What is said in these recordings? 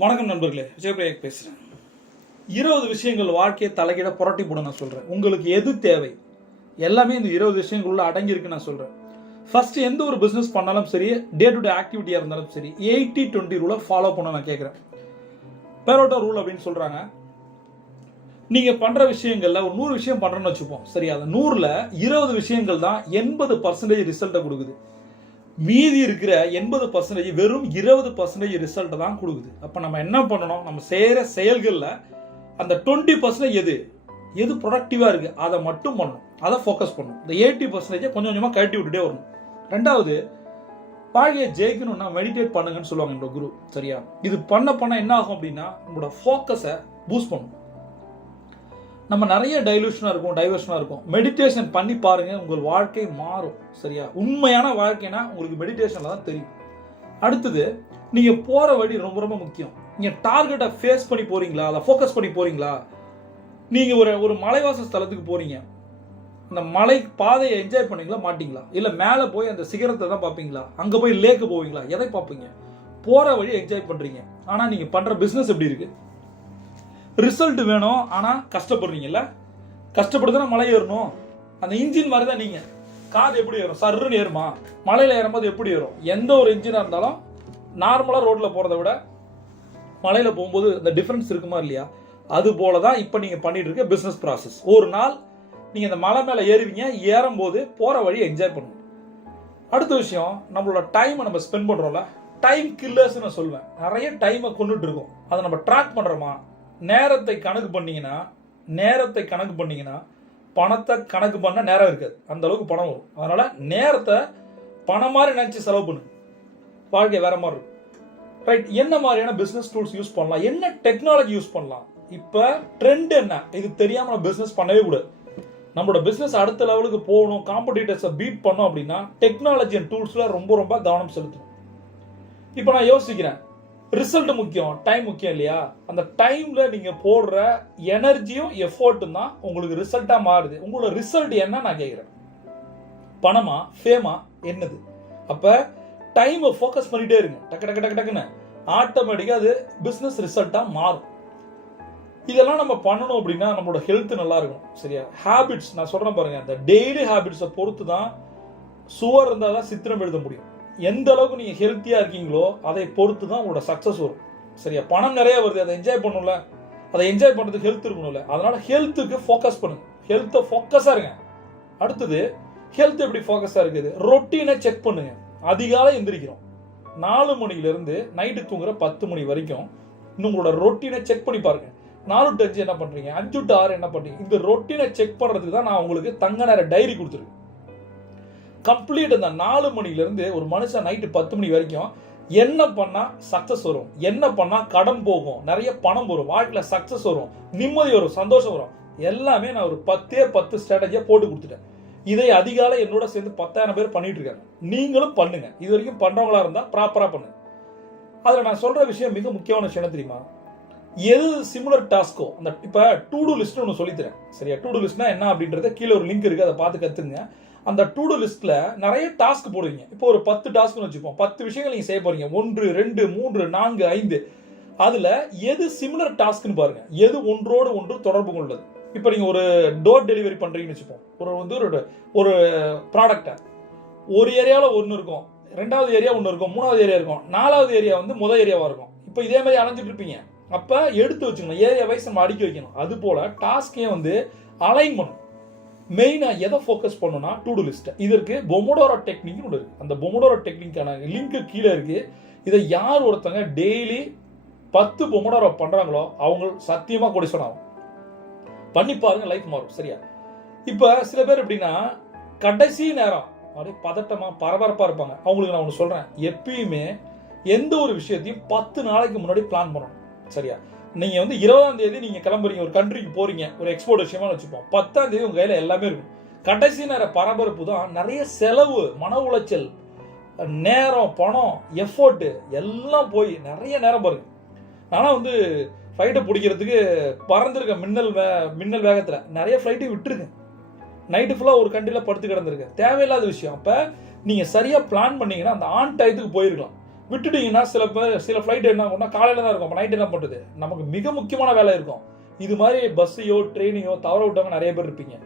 வணக்கம் நண்பர்களே விஜயபிரேக் பேசுகிறேன் இருபது விஷயங்கள் வாழ்க்கையை தலைகீழ புரட்டி போட நான் சொல்கிறேன் உங்களுக்கு எது தேவை? எல்லாமே இந்த இருபது விஷயங்களுள்ள அடங்கியிருக்கு நான் சொல்கிறேன் ஃபர்ஸ்ட் எந்த ஒரு பிஸ்னஸ் பண்ணாலும் சரி டே டு டே ஆக்டிவிட்டியாக இருந்தாலும் சரி எயிட்டி டுவெண்ட்டி ரூலை ஃபாலோ பண்ண நான் கேட்குறேன் பேரோட்டா ரூல் அப்படின்னு சொல்கிறாங்க நீங்கள் பண்ணுற விஷயங்களில் ஒரு நூறு விஷயம் பண்ணுறேன்னு வச்சுப்போம். சரி அந்த நூறில் இருபது விஷயங்கள் தான் எண்பது பர்சன்டேஜ் ரிசல்ட்டை கொடுக்குது. மீதி இருக்கிற எண்பது பர்சன்டேஜ் வெறும் இருபது பர்சன்டேஜ் ரிசல்ட்டை தான் கொடுக்குது. அப்போ நம்ம என்ன பண்ணணும்? நம்ம செய்கிற செயல்களில் அந்த டுவெண்ட்டி பர்சன்டேஜ் எது? எது ப்ரொடக்டிவாக இருக்குது அதை மட்டும் பண்ணணும். அதை ஃபோக்கஸ் பண்ணணும். இந்த எயிட்டி பர்சன்டேஜை கொஞ்சம் கொஞ்சமாக கழட்டி விட்டுட்டே வரணும். ரெண்டாவது வாழ்க்கையை ஜெயிக்கணும்னா மெடிடேட் பண்ணுங்கன்னு சொல்லுவாங்க என்னோட குரு. சரியா? இது பண்ண பண்ண என்ன ஆகும் அப்படின்னா உங்களோட ஃபோக்கஸை பூஸ்ட் பண்ணும் நம்ம நிறைய டைலூஷனாக இருக்கும் டைவர்ஷனாக இருக்கும். மெடிடேஷன் பண்ணி பாருங்கள் உங்கள் வாழ்க்கை மாறும் சரியா? உண்மையான வாழ்க்கைனா உங்களுக்கு மெடிடேஷனில் தான் தெரியும். அடுத்தது நீங்கள் போகிற வழி ரொம்ப ரொம்ப முக்கியம். நீங்கள் டார்கெட்டை ஃபேஸ் பண்ணி போகிறீங்களா அதை ஃபோக்கஸ் பண்ணி போகிறீங்களா நீங்கள் ஒரு ஒரு மலைவாச ஸ்தலத்துக்கு போகிறீங்க அந்த மலை பாதையை என்ஜாய் பண்ணீங்களா மாட்டிங்களா? இல்லை மேலே போய் அந்த சிகரத்தை தான் பார்ப்பீங்களா? அங்கே போய் லேக்கு போவீங்களா? எதை பார்ப்பீங்க? போகிற வழி என்ஜாய் பண்ணுறீங்க ஆனால் நீங்கள் பண்ணுற பிஸ்னஸ் எப்படி இருக்குது ரிசல்ட் வேணும். ஆனால் கஷ்டப்படுறீங்கல்ல? கஷ்டப்படுதுன்னா மலை ஏறணும். அந்த இன்ஜின் மாதிரி தான் நீங்கள் காது எப்படி ஏறும்? சர்ருன்னு ஏறுமா? மலையில் ஏறும்போது எப்படி ஏறும்? எந்த ஒரு இன்ஜினாக இருந்தாலும் நார்மலாக ரோட்டில் போகிறத விட மலையில் போகும்போது இந்த டிஃப்ரென்ஸ் இருக்குமா இல்லையா? அது போல தான் இப்போ நீங்கள் பண்ணிட்டு இருக்க பிஸ்னஸ் ப்ராசஸ் ஒரு நாள் நீங்கள் இந்த மலை மேலே ஏறுவீங்க ஏறும்போது போகிற வழியை என்ஜாய் பண்ணணும். அடுத்த விஷயம் நம்மளோட டைமை நம்ம ஸ்பெண்ட் பண்ணுறோம்ல டைம் கில்லர்ஸ்னு நான் சொல்லுவேன். நிறைய டைமை கொண்டுட்டு இருக்கோம். அதை நம்ம ட்ராக் பண்ணுறோமா நேரத்தை கணக்கு பண்ணிங்கன்னா நேரத்தை கணக்கு பண்ணிங்கன்னா பணத்தை கணக்கு பண்ண நேரம் இருக்காது. அந்த அளவுக்கு பணம் வரும். அதனால நேரத்தை பணம் மாதிரி நினச்சி செலவு பண்ணு. வாழ்க்கை வேற மாதிரி இருக்கும். ரைட் என்ன மாதிரியான பிஸ்னஸ் டூல்ஸ் யூஸ் பண்ணலாம்? என்ன டெக்னாலஜி யூஸ் பண்ணலாம்? இப்போ ட்ரெண்ட் என்ன? இது தெரியாமல் நம்ம பிஸ்னஸ் பண்ணவே கூடாது. நம்மளோட பிஸ்னஸ் அடுத்த லெவலுக்கு போகணும் காம்படிட்டர்ஸை பீட் பண்ணோம் அப்படின்னா டெக்னாலஜி அண்ட் டூல்ஸில் ரொம்ப ரொம்ப கவனம் செலுத்தணும். இப்போ நான் யோசிக்கிறேன். ரிசல்ட் முக்கியம் டைம் முக்கியம் இல்லையா? அந்த டைம்ல நீங்க போடுற எனர்ஜியும் எஃபோர்ட்டும் தான் உங்களுக்கு ரிசல்ட்டா மாறுது. உங்களோட ரிசல்ட் என்ன நான் கேட்குறேன் பணமா ஃபேமா என்னது? அப்ப டைமை ஃபோக்கஸ் பண்ணிட்டே இருங்க. டக்கு டக்கு டக்கு டக்குன்னு. ஆட்டோமேட்டிக்காக அது பிஸ்னஸ் ரிசல்ட்டாக மாறும். இதெல்லாம் நம்ம பண்ணணும் அப்படின்னா நம்மளோட ஹெல்த் நல்லா இருக்கும் சரியா? ஹேபிட்ஸ் நான் சொல்றேன் பாருங்க. அந்த டெய்லி ஹேபிட்ஸை பொறுத்து தான் சுவர் இருந்தால் தான் சித்திரம் எழுத முடியும். எந்த அளவுக்கு நீங்கள் ஹெல்த்தியாக இருக்கீங்களோ அதை பொறுத்து தான் உங்களோட சக்ஸஸ் வரும். சரியா? பணம் நிறைய வருது அதை என்ஜாய் பண்ணணும்ல. அதை என்ஜாய் பண்ணுறதுக்கு ஹெல்த் இருக்கணும்ல. அதனால் ஹெல்த்துக்கு ஃபோக்கஸ் பண்ணுங்க. ஹெல்த்தை ஃபோக்கஸாக இருங்க. அடுத்தது ஹெல்த் எப்படி ஃபோக்கஸாக இருக்குது? ரொட்டீனை செக் பண்ணுங்க. அதிகாலை எந்திரிக்கிறோம். நாலு மணிலேருந்து நைட்டு தூங்குற பத்து மணி வரைக்கும் இன்னும் உங்களோட ரொட்டீனை செக் பண்ணி பாருங்க. நாலு டு அஞ்சு என்ன பண்ணுறீங்க அஞ்சு டு ஆறு என்ன பண்ணுறீங்க இந்த ரொட்டீனை செக் பண்ணுறதுக்கு தான் நான் உங்களுக்கு தங்க நேர டைரி கொடுத்துருக்கேன். கம்ப்ளீட் அந்த நாலு மணிலேருந்து ஒரு மனுஷன் நைட்டு பத்து மணி வரைக்கும் என்ன பண்ணால் சக்ஸஸ் வரும்? என்ன பண்ணால் கடன் போகும்? நிறைய பணம் வரும். வாழ்க்கையில் சக்ஸஸ் வரும். நிம்மதி வரும். சந்தோஷம் வரும். எல்லாமே நான் ஒரு பத்தே பத்து ஸ்ட்ராட்டஜியாக போட்டு கொடுத்துட்டேன். இதை அதிகாலை என்னோட சேர்ந்து பத்தாயிரம் பேர் பண்ணிட்டு இருக்காங்க. நீங்களும் பண்ணுங்க. இது வரைக்கும் பண்ணுறவங்களா இருந்தால் ப்ராப்பராக பண்ணுங்க. அதில் நான் சொல்கிற விஷயம் மிக முக்கியமான விஷயம் என்ன தெரியுமா? எது சிமிலர் டாஸ்க்கோ அந்த இப்போ டூ டூ லிஸ்ட்னு ஒன்று சொல்லித்தரேன். சரியா? டூ டூ லிஸ்ட்னா என்ன அப்படின்றத கீழே ஒரு லிங்க் இருக்குது அதை பார்த்து கற்றுங்க அந்த டூ டூ நிறைய டாஸ்க் போடுவீங்க இப்போ ஒரு பத்து டாஸ்க்னு வச்சுப்போம். பத்து விஷயங்கள் நீங்கள் செய்ய போகிறீங்க ஒன்று ரெண்டு மூன்று நான்கு ஐந்து. அதில் எது சிமிலர் டாஸ்க்னு பாருங்கள் எது ஒன்றோடு ஒன்று தொடர்பு கொண்டது இப்போ நீங்கள் ஒரு டோர் டெலிவரி பண்ணுறீங்கன்னு வச்சுப்போம். ஒரு வந்து ஒரு ஒரு ப்ராடக்டை ஒரு ஏரியாவில் ஒன்று இருக்கும். ரெண்டாவது ஏரியா ஒன்று இருக்கும். மூணாவது ஏரியா இருக்கும். நாலாவது ஏரியா வந்து முதல் ஏரியாவாக இருக்கும். இப்போ இதே மாதிரி அலைஞ்சிட்டு இருப்பீங்க. அப்போ எடுத்து வச்சுக்கணும். ஏரியா வைஸ் நம்ம அடுக்கி வைக்கணும். அது போல் டாஸ்கையும் வந்து அலைன் பண்ணும் மெயினாக எதை ஃபோக்கஸ் பண்ணணும்னா டூடு டூ லிஸ்ட்டை இதற்கு பொமோடோரா டெக்னிக்னு ஒன்று இருக்குது அந்த பொமோடோரா டெக்னிக்கான லிங்க்கு கீழே இருக்குது இதை யார் ஒருத்தங்க டெய்லி பத்து பொமோடோரா பண்ணுறாங்களோ அவங்க சத்தியமாக கொடிசன் ஆகும். பண்ணி பாருங்க லைஃப் மாறும். சரியா? இப்போ சில பேர் எப்படின்னா கடைசி நேரம் அப்படியே பதட்டமாக பரபரப்பாக இருப்பாங்க. அவங்களுக்கு நான் ஒன்று சொல்கிறேன் எப்பயுமே எந்த ஒரு விஷயத்தையும் பத்து நாளைக்கு முன்னாடி பிளான் பண்ணணும். சரியா? நீங்கள் வந்து இருபதாம் தேதி நீங்கள் கிளம்புறீங்க ஒரு கண்ட்ரிக்கு போகிறீங்க ஒரு எக்ஸ்போர்ட் விஷயமா வச்சுப்போம். பத்தாம் தேதி உங்கள் கையில் எல்லாமே இருக்கும். கடைசி நேர பரபரப்பு தான் நிறைய செலவு மன உளைச்சல் நேரம் பணம் எஃபோர்ட்டு எல்லாம் போய் நிறைய நேரம் பாருங்க. ஆனால் வந்து ஃப்ளைட்டை பிடிக்கிறதுக்கு பறந்துருக்கேன் மின்னல் வே மின்னல் வேகத்தில் நிறைய ஃப்ளைட்டு விட்டுருக்கேன். நைட்டு ஃபுல்லாக ஒரு கண்டியில் படுத்து கிடந்திருக்கேன். தேவையில்லாத விஷயம். அப்போ நீங்கள் சரியாக பிளான் பண்ணிங்கன்னா அந்த ஆன் டயத்துக்கு போயிருக்கலாம். விட்டுட்டீங்கன்னா சில பேர் சில ஃப்ளைட் என்ன பண்ணால் காலையில் தான் இருக்கும். நைட் என்ன பண்ணுறது நமக்கு மிக முக்கியமான வேலை இருக்கும். இது மாதிரி பஸ்ஸையோ ட்ரெயினையோ தவற விட்டவங்க நிறைய பேர் இருப்பீங்க.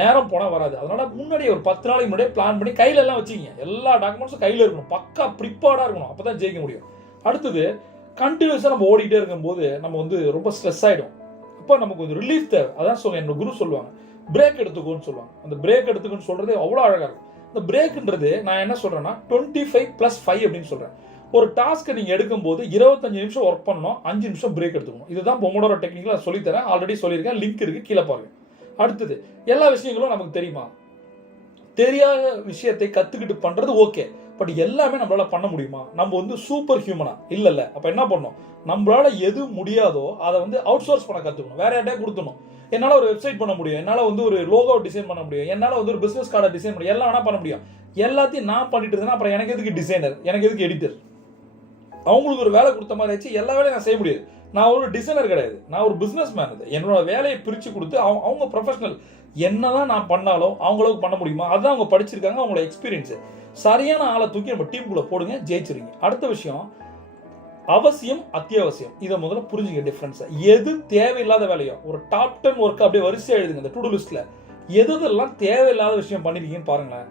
நேரம் போனால் வராது. அதனால் முன்னாடி ஒரு பத்து நாளைக்கு முன்னாடியே பிளான் பண்ணி கையில எல்லாம் வச்சுக்கிங்க. எல்லா டாக்குமெண்ட்ஸும் கையில் இருக்கணும். பக்கா ப்ரிப்பேர்டாக இருக்கணும். அப்போ தான் ஜெயிக்க முடியும். அடுத்தது கண்டினியூஸாக நம்ம ஓடிக்கிட்டே இருக்கும்போது நம்ம வந்து ரொம்ப ஸ்ட்ரெஸ் ஆகிடும் அப்போ நமக்கு ஒரு ரிலீஃப் தேவை. அதான் சொல்லுவேன் என்னோட குரு சொல்லுவாங்க. பிரேக் எடுத்துக்கோன்னு சொல்லுவாங்க. அந்த பிரேக் எடுத்துக்கோன்னு சொல்கிறது அவ்வளோ அழகாக இருக்கும். இந்த பிரேக்குன்றது நான் என்ன சொல்கிறேன்னா டுவெண்ட்டி ஃபைவ் ப்ளஸ் ஃபைவ் அப்படின்னு சொல்கிறேன் ஒரு டாஸ்க்கை நீங்கள் எடுக்கும்போது இருபத்தஞ்சு நிமிஷம் ஒர்க் பண்ணணும் அஞ்சு நிமிஷம் பிரேக் எடுத்துக்கணும். இதுதான் பொம்மோட டெக்னிக்கில் சொல்லித்தரேன். ஆல்ரெடி சொல்லியிருக்கேன். லிங்க் இருக்குது கீழே பாருங்கள் அடுத்தது எல்லா விஷயங்களும் நமக்கு தெரியுமா? தெரியாத விஷயத்தை கற்றுக்கிட்டு பண்ணுறது ஓகே பட் எல்லாமே நம்மளால் பண்ண முடியுமா? நம்ம வந்து சூப்பர் ஹியூமனா இல்லைல்ல அப்போ என்ன பண்ணணும்? நம்மளால் எது முடியாதோ அதை வந்து அவுட் சோர்ஸ் பண்ண கற்றுக்கணும் வேற யார்ட்டே கொடுத்துணும் என்னால் ஒரு வெப்சைட் பண்ண முடியும். என்னால் வந்து ஒரு லோகோ டிசைன் பண்ண முடியும். என்னால் வந்து ஒரு பிஸ்னஸ் கார்டை டிசைன் பண்ண எல்லாம் வேணால் பண்ண முடியும். எல்லாத்தையும் நான் பண்ணிட்டு இருந்தேன்னா அப்புறம் எனக்கு எதுக்கு டிசைனர் எனக்கு எதுக்கு எடிட்டர் அவங்களுக்கு ஒரு வேலை கொடுத்த மாதிரி ஆச்சு எல்லா வேலையும் நான் செய்ய முடியாது. நான் ஒரு டிசைனர் கிடையாது. நான் ஒரு பிஸ்னஸ் மேன் இது. என்னோட வேலையை பிரித்து கொடுத்து அவங்க அவங்க ப்ரொஃபஷனல் என்னதான் நான் பண்ணாலும் அவங்களுக்கு பண்ண முடியுமா? அதுதான் அவங்க படிச்சிருக்காங்க அவங்களோட எக்ஸ்பீரியன்ஸு சரியான ஆளை தூக்கி நம்ம டீமுக்குள்ளே போடுங்க ஜெயிச்சிருங்க. அடுத்த விஷயம் அவசியம் அத்தியாவசியம். இதை முதல்ல புரிஞ்சுங்க டிஃப்ரென்ஸை எது தேவையில்லாத வேலையோ ஒரு டாப் டென் ஒர்க் அப்படியே வரிசையாக எழுதுங்க இந்த டு லிஸ்ட்டில் எது எதெல்லாம் தேவையில்லாத விஷயம் பண்ணிருக்கீங்கன்னு பாருங்களேன்.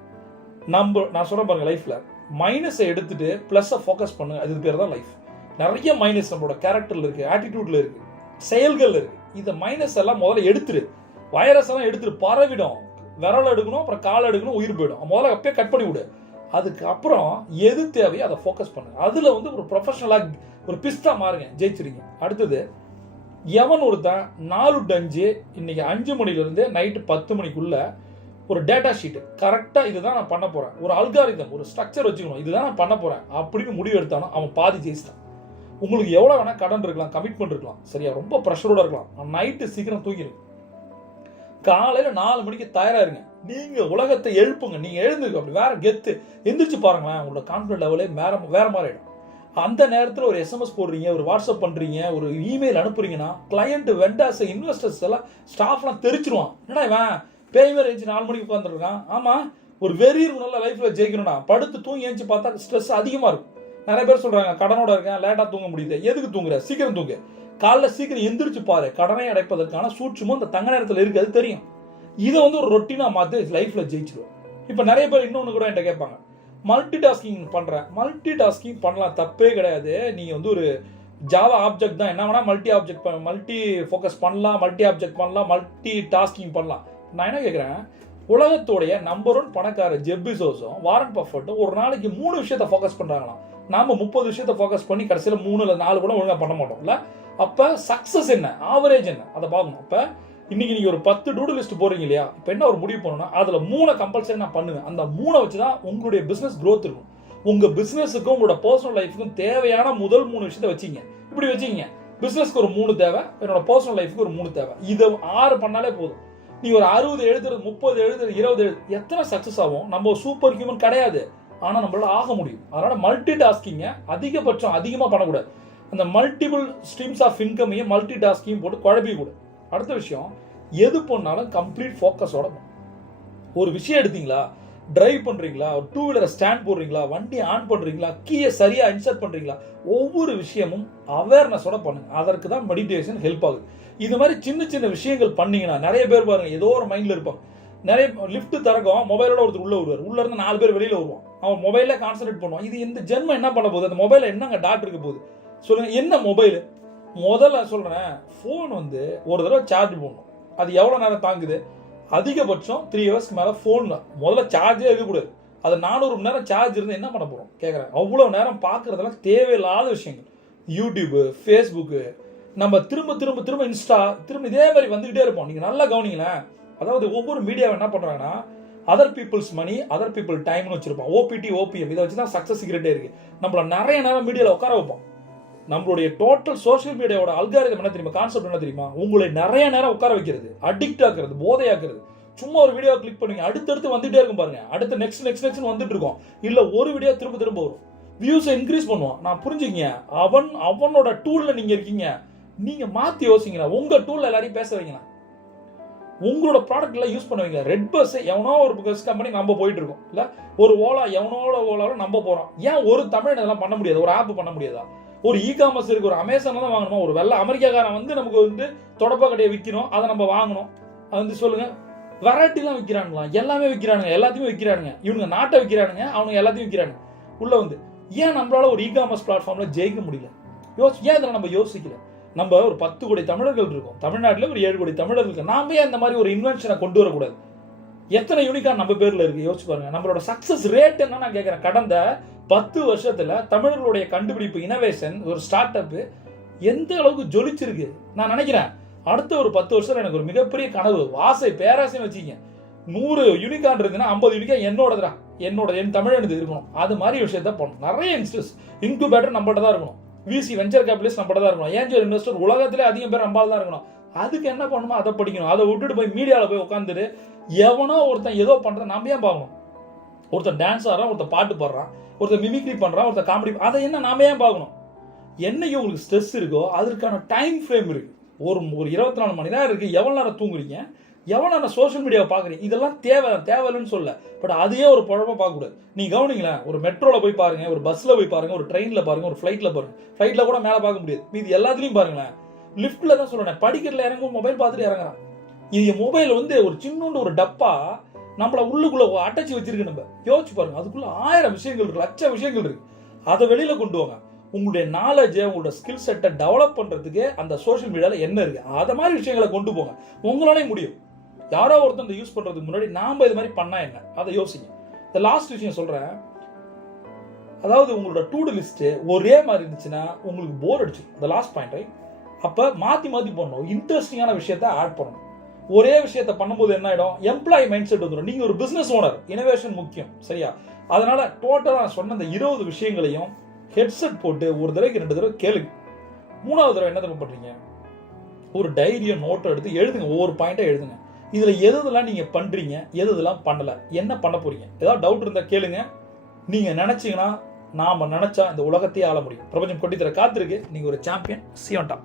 நம்ம நான் சொல்கிறேன் பாருங்கள் லைஃப்பில் மைனஸை எடுத்துட்டு ப்ளஸ்ஸை ஃபோக்கஸ் பண்ணுங்க அது பேர் தான் லைஃப் நிறைய மைனஸ் நம்மளோட கேரக்டரில் இருக்குது ஆட்டிடியூட்ல இருக்குது செயல்கள் இருக்குது இந்த மைனஸ் எல்லாம் முதல்ல எடுத்துரு. வைரஸ் எல்லாம் எடுத்துரு. பரவிடும். விரல் எடுக்கணும் அப்புறம் கால் எடுக்கணும் உயிர் போயிடும். முதல்ல அப்பயே கட் பண்ணி விடு. அதுக்கப்புறம் எது தேவையோ அதை ஃபோக்கஸ் பண்ணுங்க அதில் வந்து ஒரு ப்ரொஃபஷனலாக ஒரு பிஸ்டா மாறுங்க. ஜெயிச்சிருங்க. அடுத்தது எவன் ஒருத்தன் நாலு டு அஞ்சு இன்னைக்கு அஞ்சு மணிலேருந்து நைட்டு பத்து மணிக்குள்ளே ஒரு டேட்டா ஷீட் கரெக்டாக இதுதான் நான் பண்ண போகிறேன் ஒரு அல்காரிதம் ஒரு ஸ்ட்ரக்சர் வச்சுக்கணும். இதுதான் நான் பண்ண போகிறேன் அப்படின்னு முடிவு எடுத்தானோ அவன் பாதி ஜெயிச்சிட்டான். உங்களுக்கு எவ்வளோ வேணால் கடன் இருக்கலாம் கமிட்மெண்ட் இருக்கலாம். சரியா? ரொம்ப ப்ரெஷரோட இருக்கலாம். நைட்டு சீக்கிரம் தூங்கிடுங்க காலையில் நாலு மணிக்கு தயாராக இருங்க நீங்கள் உலகத்தை எழுப்புங்க. நீங்கள் எழுந்துங்க அப்படி வேற கெத்து. எந்திரிச்சு பாருங்களேன். உங்களோட கான்ஃபிடன்ட் லெவலே வேற வேற மாறிடும் அந்த நேரத்தில் ஒரு எஸ்எம்எஸ் போடுறீங்க ஒரு வாட்ஸ்அப் பண்ணுறீங்க ஒரு இமெயில் அனுப்புறீங்கன்னா கிளையண்ட் வெண்டாஸ் இன்வெஸ்டர்ஸ் எல்லாம் ஸ்டாஃப்லாம் தெரிச்சிருவான். என்னடா இவன்? பேய் மாதிரி நாலு மணிக்கு உட்காந்துருக்கான் ஆமாம் ஒரு வெறி நல்ல லைஃப்பில் ஜெயிக்கணும்னா படுத்து தூங்கி ஏஞ்சி பார்த்தா ஸ்ட்ரெஸ் அதிகமாக இருக்கும். நிறைய பேர் சொல்கிறாங்க கடனோட இருக்கேன் லேட்டாக தூங்க முடியுது. எதுக்கு தூங்குற? சீக்கிரம் தூங்கு. காலைல சீக்கிரம் எந்திரிச்சு பாரு. கடனை அடைப்பதற்கான சூட்சமும் அந்த தங்க நேரத்தில் இருக்குது அது தெரியும். இதை வந்து ஒரு ரொட்டீனாக மாற்றி லைஃப்பில் ஜெயிச்சிருவோம் இப்போ நிறைய பேர் இன்னொன்று கூட என்கிட்ட கேட்பாங்க. மல்டி டாஸ்கிங் பண்ணுறேன் மல்டி டாஸ்கிங் பண்ணலாம் தப்பே கிடையாது. நீங்கள் வந்து ஒரு ஜாவா ஆப்ஜெக்ட் தான். என்ன வேணால் மல்டி ஆப்ஜெக்ட் மல்டி ஃபோக்கஸ் பண்ணலாம் மல்டி ஆப்ஜெக்ட் பண்ணலாம் மல்டி டாஸ்கிங் பண்ணலாம். நான் என்ன கேட்குறேன் உலகத்தோடைய நம்பர் ஒன் பணக்கார ஜெப்பிசோஸும் வாரன் பஃபர்ட்டும் ஒரு நாளைக்கு மூணு விஷயத்த ஃபோக்கஸ் பண்ணுறாங்களாம் நாம் முப்பது விஷயத்த ஃபோக்கஸ் பண்ணி கடைசியில் மூணு இல்லை நாலு கூட ஒழுங்காக பண்ண மாட்டோம்ல அப்போ சக்ஸஸ் என்ன? ஆவரேஜ் என்ன? அதை பார்க்கணும். அப்போ இன்னைக்கு நீங்கள் ஒரு பத்து டூடு லிஸ்ட் போகிறீங்க இல்லையா? இப்போ என்ன ஒரு முடிவு பண்ணணும்னா அதில் மூணை கம்பல்சரி நான் பண்ணுவேன். அந்த மூணை வச்சு தான் உங்களுடைய பிஸ்னஸ் க்ரோத் இருக்கும். உங்கள் பிஸ்னஸுக்கும் உங்களோட பர்சனல் லைஃபுக்கும் தேவையான முதல் மூணு விஷயத்த வச்சீங்க. இப்படி வச்சிங்க. பிஸ்னஸ்க்கு ஒரு மூணு தேவை என்னோட பர்சனல் லைஃபுக்கு ஒரு மூணு தேவை. இதை ஆறு பண்ணாலே போதும். நீ ஒரு அறுபது எழுதுறது முப்பது எழுதுறது இருபது எழுது எத்தனை சக்ஸஸ் ஆகும்? நம்ம சூப்பர் ஹியூமன் கிடையாது. ஆனால் நம்மளால ஆக முடியும். அதனால் மல்டி டாஸ்கிங்க அதிகபட்சம் அதிகமாக பண்ணக்கூடாது. அந்த மல்டிபிள் ஸ்ட்ரீம்ஸ் ஆஃப் இன்கமையும் மல்டி டாஸ்கையும் போட்டு குழப்பி கூட அடுத்த விஷயம் எது பண்ணாலும் கம்ப்ளீட் ஃபோக்கஸோட ஒரு விஷயம் எடுத்தீங்களா? டிரைவ் பண்ணுறீங்களா டூ வீலரை ஸ்டாண்ட் போடுறீங்களா? வண்டி ஆன் பண்ணுறீங்களா கீயை சரியாக இன்சர்ட் பண்ணுறீங்களா ஒவ்வொரு விஷயமும் அவேர்னஸோட பண்ணுங்க. அதற்கு தான் மெடிடேஷன் ஹெல்ப் ஆகுது. இது மாதிரி சின்ன சின்ன விஷயங்கள் பண்ணீங்கன்னா நிறைய பேர் பாருங்க ஏதோ ஒரு மைண்டில் இருப்பாங்க. நிறைய லிஃப்ட் திறக்கும் மொபைலோட ஒருத்தர் உள்ள வருவார். உள்ள இருந்து நாலு பேர் வெளியில வருவான் அவன் மொபைல்ல கான்சன்ட்ரேட் பண்ணுவான். இது இந்த ஜென்மம் என்ன பண்ண போகுது? அந்த மொபைலில் என்னங்க டாட் இருக்க போகுது? சொல்லுங்க என்ன மொபைல் முதல்ல சொல்றேன் ஃபோன் வந்து ஒரு தடவை சார்ஜ் போடணும். அது எவ்வளோ நேரம் தாங்குது? அதிகபட்சம் த்ரீ ஹவர்ஸ்க்கு மேலே ஃபோனில் முதல்ல சார்ஜே இருக்கக்கூடாது. அது நானூறு மணி நேரம் சார்ஜ் இருந்து என்ன பண்ண போகிறோம் கேட்குறேன் அவ்வளோ நேரம் பார்க்குறதெல்லாம் தேவையில்லாத விஷயங்கள். யூடியூப்பு ஃபேஸ்புக்கு நம்ம திரும்ப திரும்ப திரும்ப இன்ஸ்டா திரும்ப இதே மாதிரி வந்துகிட்டே இருப்போம். நீங்கள் நல்லா கவனிங்களேன். அதாவது ஒவ்வொரு மீடியாவை என்ன பண்ணுறாங்கன்னா other people's money other people டைம்னு வச்சுருப்போம் ஓபிடி ஓபிஎம் இதை வச்சு தான் சக்ஸஸ் சீக்கிரட்டே இருக்கு. நம்மள நிறைய நேரம் மீடியாவில் உட்கார வைப்போம் நம்மளுடைய டோட்டல் சோஷியல் மீடியாவோட அல்காரிதம் என்ன தெரியுமா? கான்செப்ட் என்ன தெரியுமா? உங்களை நிறைய நேரம் உட்கார வைக்கிறது. அடிக்ட் ஆக்குறது போதையாக்குறது. சும்மா ஒரு வீடியோ கிளிக் பண்ணுங்க. அடுத்தடுத்து வந்துட்டே இருக்கும் பாருங்க. அடுத்து நெக்ஸ்ட் நெக்ஸ்ட் நெக்ஸ்ட் வந்துட்டு இருக்கும். இல்ல ஒரு வீடியோ திரும்ப திரும்ப வரும். வியூஸை இன்க்ரீஸ் பண்ணுவான். நான் புரிஞ்சுக்கங்க. அவன் அவனோட டூல்ல நீங்க இருக்கீங்க. நீங்க மாத்தி யோசிங்களா உங்க டூல்ல எல்லாரையும் பேச வைங்களா உங்களோட ப்ராடக்ட் எல்லாம் யூஸ் பண்ணுவீங்க ரெட் பஸ் எவனோ ஒரு பஸ் கம்பெனி நம்ம போயிட்டு இருக்கோம் இல்ல? ஒரு ஓலா எவனோட ஓலாவில் நம்ம போறோம். ஏன் ஒரு தமிழ் இதெல்லாம் பண்ண முடியாது? ஒரு ஆப் பண்ண முடியாதா? ஒரு இ காமர்ஸ் இருக்கு. ஒரு அமேசான் தான் வாங்கணுமா? ஒரு வெள்ள அமெரிக்காக்காரன் வந்து நமக்கு வந்து தொடப்ப கடையை விற்கணும். அதை நம்ம வாங்கணும். அது வந்து சொல்லுங்க. வெரைட்டிலாம் விற்கிறானுங்களா எல்லாமே விற்கிறானுங்க எல்லாத்தையுமே விற்கிறானுங்க இவனுங்க நாட்டை விற்கிறானுங்க அவனுங்க எல்லாத்தையும் விற்கிறானுங்க உள்ள வந்து ஏன் நம்மளால ஒரு இ காமர்ஸ் பிளாட்ஃபார்ம்ல ஜெயிக்க முடியல? யோசி ஏன் இதில் நம்ம யோசிக்கல? நம்ம ஒரு பத்து கோடி தமிழர்கள் இருக்கோம். தமிழ்நாட்டில் ஒரு ஏழு கோடி தமிழர்கள் இருக்கு நாம ஏன் இந்த மாதிரி ஒரு இன்வென்ஷனை கொண்டு வரக்கூடாது? எத்தனை யூனிகான் நம்ம பேரில் இருக்குது யோசிச்சு பாருங்க. நம்மளோட சக்சஸ் ரேட் என்ன நான் கேட்குறேன் கடந்த பத்து வருஷத்தில் தமிழர்களுடைய கண்டுபிடிப்பு இனோவேஷன் ஒரு ஸ்டார்ட் அப்பு எந்த அளவுக்கு ஜொலிச்சிருக்கு? நான் நினைக்கிறேன் அடுத்த ஒரு பத்து வருஷத்தில் எனக்கு ஒரு மிகப்பெரிய கனவு ஆசை பேராசையும் வச்சுக்கங்க. நூறு யூனிகான் இருக்குன்னா ஐம்பது யூனிகான் என்னோடதுடா. என்னோட என் தமிழனுக்கு இருக்கணும். அது மாதிரி விஷயத்த பண்ணணும். நிறைய இன்ஸ்டஸ் இன்குபேட்டர் நம்மகிட்ட தான் இருக்கணும். விசி வெஞ்சர் கேபிட்டலிஸ்ட் நம்ம தான் இருக்கணும். ஏஞ்சல் இன்வெஸ்டர் உலகத்திலே அதிகம் பேர் நம்மளால தான் இருக்கணும். அதுக்கு என்ன பண்ணணுமோ அதை படிக்கணும். அதை விட்டுட்டு போய் மீடியாவில் போய் உட்காந்துட்டு எவனோ ஒருத்தன் ஏதோ பண்றான் நம்ம ஏன் பார்க்கணும்? ஒருத்தன் டான்ஸ் ஆடுறான் ஒருத்தன் பாட்டு பாடுறான் ஒருத்தன் மிமிக்ரி பண்ணுறான் ஒருத்தன் காமெடி அதை என்ன நாம ஏன் பார்க்கணும்? என்னைக்கு உங்களுக்கு ஸ்ட்ரெஸ் இருக்கோ அதற்கான டைம் ஃப்ரேம் இருக்குது ஒரு ஒரு இருபத்தி நாலு மணி நேரம் இருக்குது எவ்வளோ நேரம் தூங்குறீங்க? எவன் நான் சோஷியல் மீடியாவை பார்க்குறேன்? இதெல்லாம் தேவை தேவையில்லைன்னு சொல்ல. பட் அதையே ஒரு பழமா பார்க்கக்கூடாது. நீ கவனிங்களேன் ஒரு மெட்ரோவில் போய் பாருங்க ஒரு பஸ்ஸில் போய் பாருங்க ஒரு ட்ரெயினில் பாருங்க ஒரு ஃப்ளைட்டில் பாருங்க. ஃப்ளைட்டில் கூட மேலே பார்க்க முடியாது. மீதி எல்லாத்துலேயும் பாருங்களேன். லிஃப்ட்டில் தான் சொல்றேன் படிக்கட்டில் இறங்கும் மொபைல் பார்த்துட்டு இறங்குறான். இது மொபைல் வந்து ஒரு சின்னோண்டு ஒரு டப்பா நம்மள உள்ளுக்குள்ளே அடைச்சி வச்சிருக்கு நம்ம. யோசிச்சு பாருங்க அதுக்குள்ளே ஆயிரம் விஷயங்கள் இருக்கு லட்ச விஷயங்கள் இருக்கு. அதை வெளியில் கொண்டு வாங்க. உங்களுடைய நாலேஜை உங்களோட ஸ்கில் செட்டை டெவலப் பண்ணுறதுக்கு அந்த சோஷியல் மீடியாவில் என்ன இருக்குது அதை மாதிரி விஷயங்களை கொண்டு போங்க. உங்களாலே முடியும். யாரோ ஒருத்தர் இந்த யூஸ் பண்ணுறதுக்கு முன்னாடி நாம் இது மாதிரி பண்ணா என்ன? அதை யோசிங்க. இந்த லாஸ்ட் விஷயம் சொல்கிறேன் அதாவது உங்களோட டூடு லிஸ்ட்டு ஒரே மாதிரி இருந்துச்சுன்னா உங்களுக்கு போர் அடிச்சிடும் இந்த லாஸ்ட் பாயிண்ட் ரைட் அப்போ மாற்றி மாற்றி பண்ணணும். இன்ட்ரெஸ்டிங்கான விஷயத்த ஆட் பண்ணணும். ஒரே விஷயத்த பண்ணும்போது என்ன ஆகிடும் எம்ப்ளாயி மைண்ட் செட் வந்துடும் நீங்கள் ஒரு பிஸ்னஸ் ஓனர் இனோவேஷன் முக்கியம். சரியா? அதனால் டோட்டலாக நான் சொன்ன இந்த இருபது விஷயங்களையும் ஹெட்செட் போட்டு ஒரு தடவைக்கு ரெண்டு தடவை கேளுங்க. மூணாவது தடவை என்ன தடவை பண்ணுறீங்க ஒரு டைரியோ நோட்டோ எடுத்து எழுதுங்க. ஒவ்வொரு பாயிண்ட்டாக எழுதுங்க. இதில் எது இதெல்லாம் நீங்கள் பண்ணுறீங்க எது இதெல்லாம் பண்ணலை என்ன பண்ண போறீங்க? ஏதாவது டவுட் இருந்தால் கேளுங்க. நீங்கள் நினச்சிங்கன்னா நாம் நினச்சா இந்த உலகத்தையே ஆள முடியும். பிரபஞ்சம் கொட்டி தர காத்திருக்கு. நீங்கள் ஒரு சாம்பியன் சியோன்டா